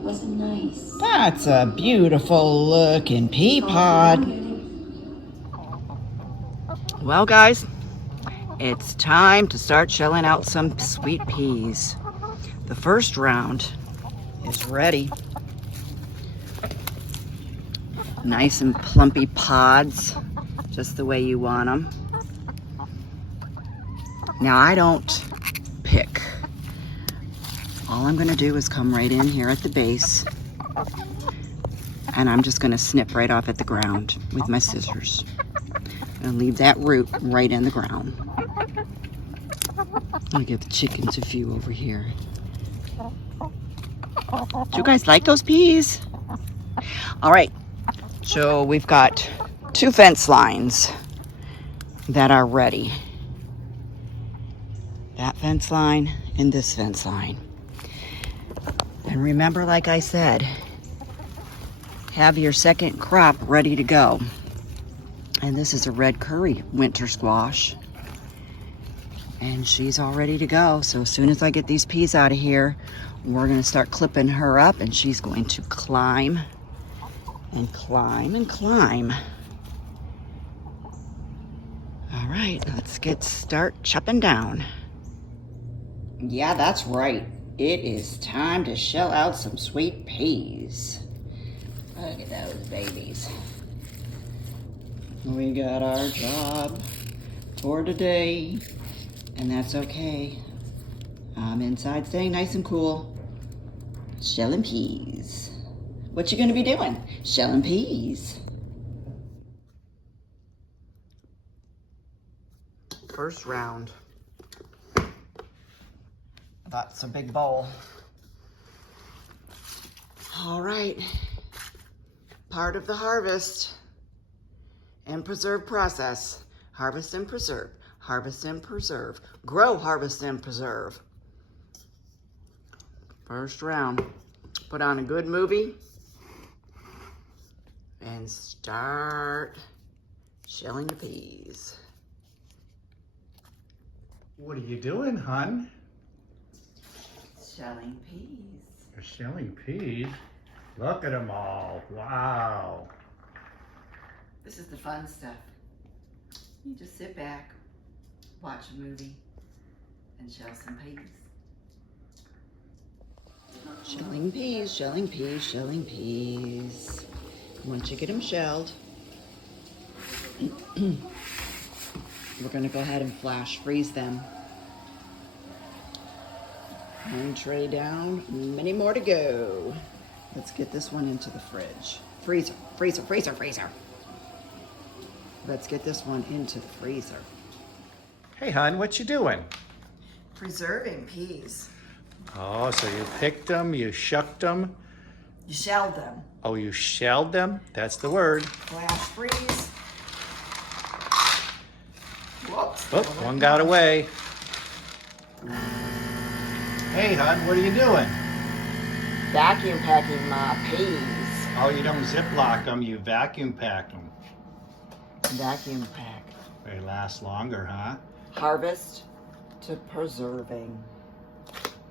wasn't nice. That's a beautiful looking pea pod. Well, guys, it's time to start shelling out some sweet peas. The first round is ready. Nice and plumpy pods, just the way you want them. Now, I don't pick. All I'm gonna do is come right in here at the base, and I'm just gonna snip right off at the ground with my scissors. And leave that root right in the ground. I'll give the chickens a few over here. Do you guys like those peas? All right, so we've got 2 fence lines that are ready. That fence line and this fence line. And remember, like I said, have your second crop ready to go. And this is a red curry winter squash. And she's all ready to go. So as soon as I get these peas out of here, we're gonna start clipping her up, and she's going to climb and climb and climb. All right, let's start chopping down. Yeah, that's right. It is time to shell out some sweet peas. Look at those babies. We got our job for today, and that's okay. I'm inside staying nice and cool, shelling peas. What you gonna be doing? Shelling peas. First round. That's a big bowl. All right, part of the harvest and preserve process. Harvest and preserve, harvest and preserve. Grow, harvest and preserve. First round. Put on a good movie and start shelling the peas. What are you doing, hon? Shelling peas. You're shelling peas? Look at them all. Wow. This is the fun stuff. You just sit back, watch a movie, and shell some peas. Shelling peas, shelling peas, shelling peas. Once you get them shelled, we're gonna go ahead and flash freeze them. One tray down, many more to go. Let's get this one into the fridge. Freezer, freezer, freezer, freezer. Let's get this one into the freezer. Hey, hon, what you doing? Preserving peas. Oh, so you picked them, you shucked them. You shelled them. Oh, you shelled them? That's the word. Flash freeze. Whoops. Oh, one got away. Hey, hon, what are you doing? Vacuum packing my peas. Oh, you don't Ziploc them, you vacuum pack them. Vacuum pack. They last longer, huh? Harvest to preserving.